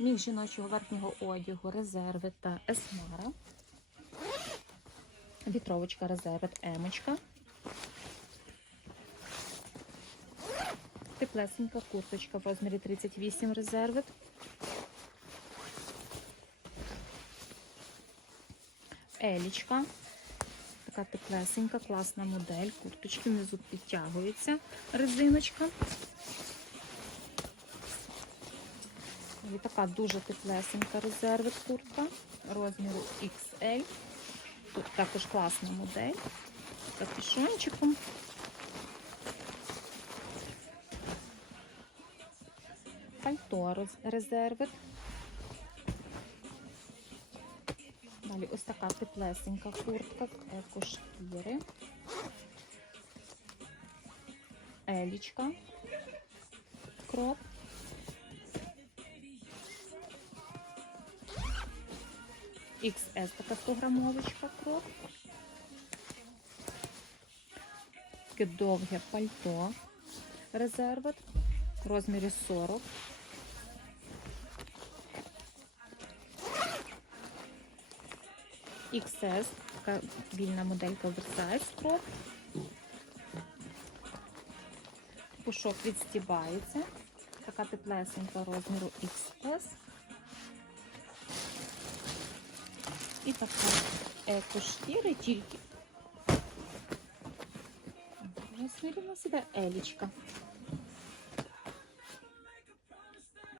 Міг жіночого верхнього одягу, резерви та есмара. Вітровочка резервет емочка. Теплесенька курточка в розмірі 38 резервет. Елічка. Така теплесенька, класна модель. Курточки внизу підтягується резиночка. І така дуже теплесенька резервет куртка розміру XL. Тут також класна модель з капюшончиком. Пальто роз- Далі ось така теплесенька куртка з екошкіри. Елічка. Кроп. XS така 100 грамовочка кроп. Таке довге пальто. Резервет. В розмірі 40. XS, така вільна моделька оверсайз кроп. Пушок відстібається. Така теплесенька розміру XS. І така екошкіри тільки. Розмірі у нас іде елічка.